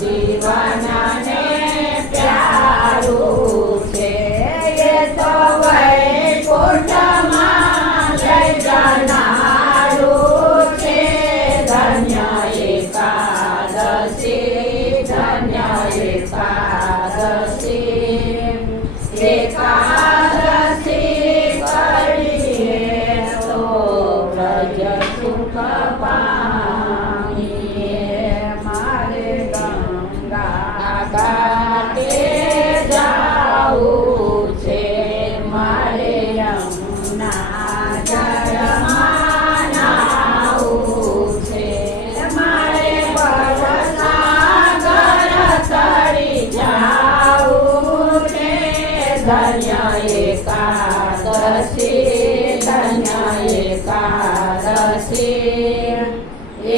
જીવા ધન્યએ કાદશી ધન્યએ કાદશી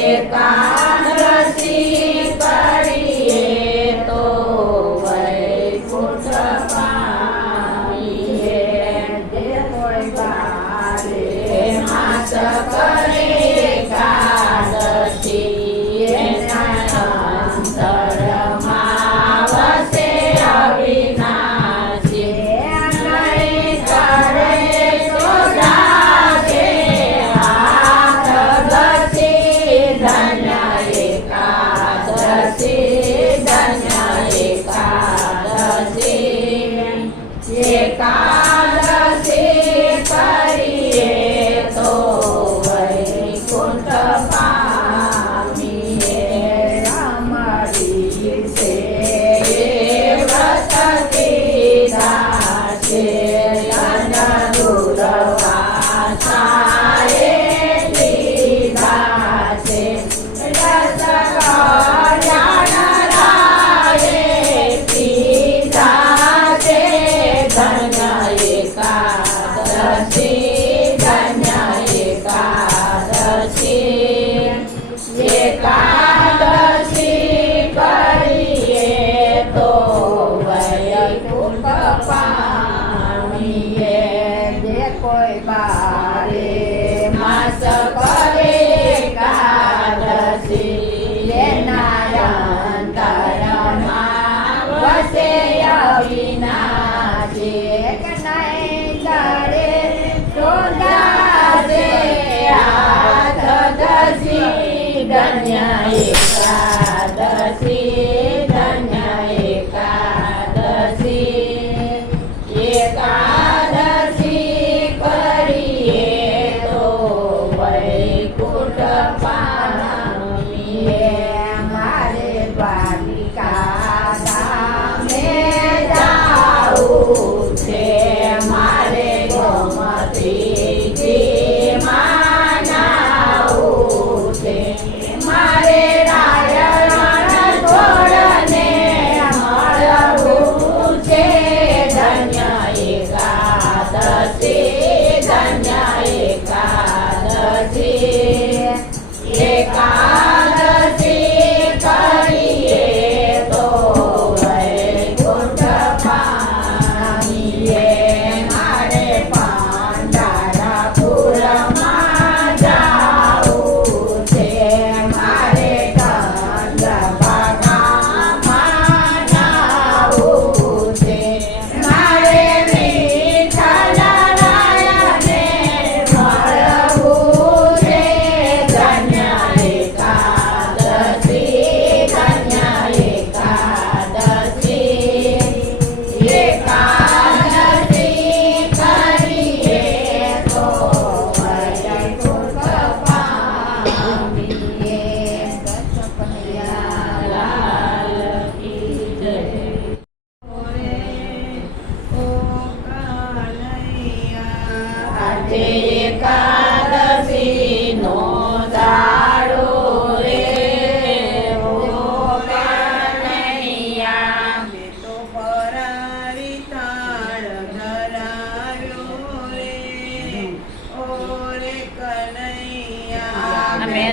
એકાદશી કરીએ તો વૈકુંઠ પામીએ દેવળ બારે માસ न्यायेकादशी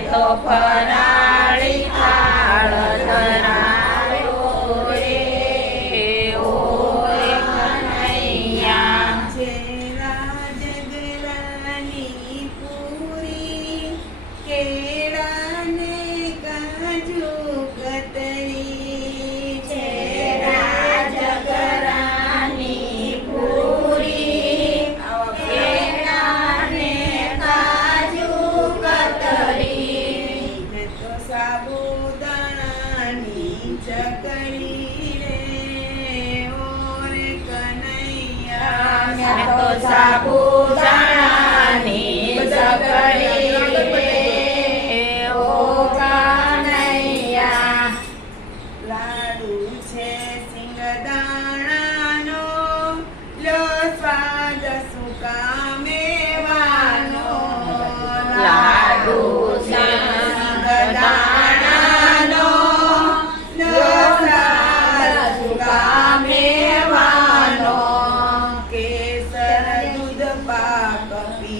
તો પરાળી થાળ ધરા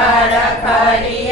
para Pari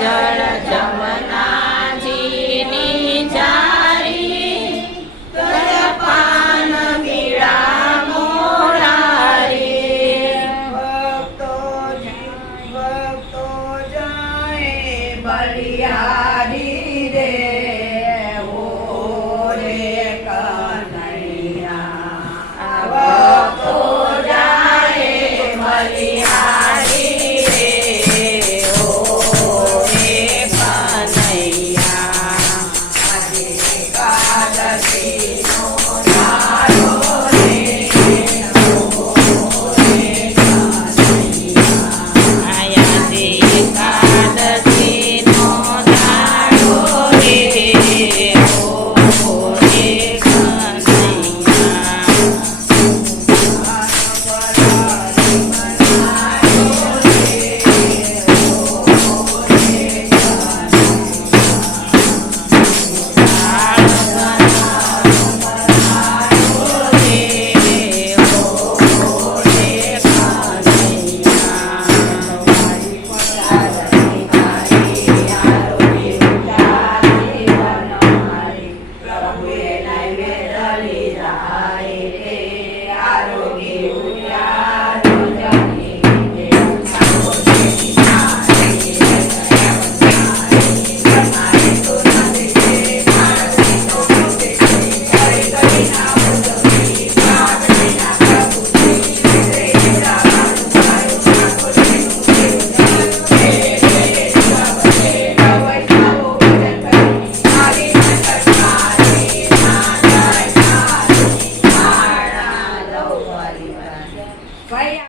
Jara Jara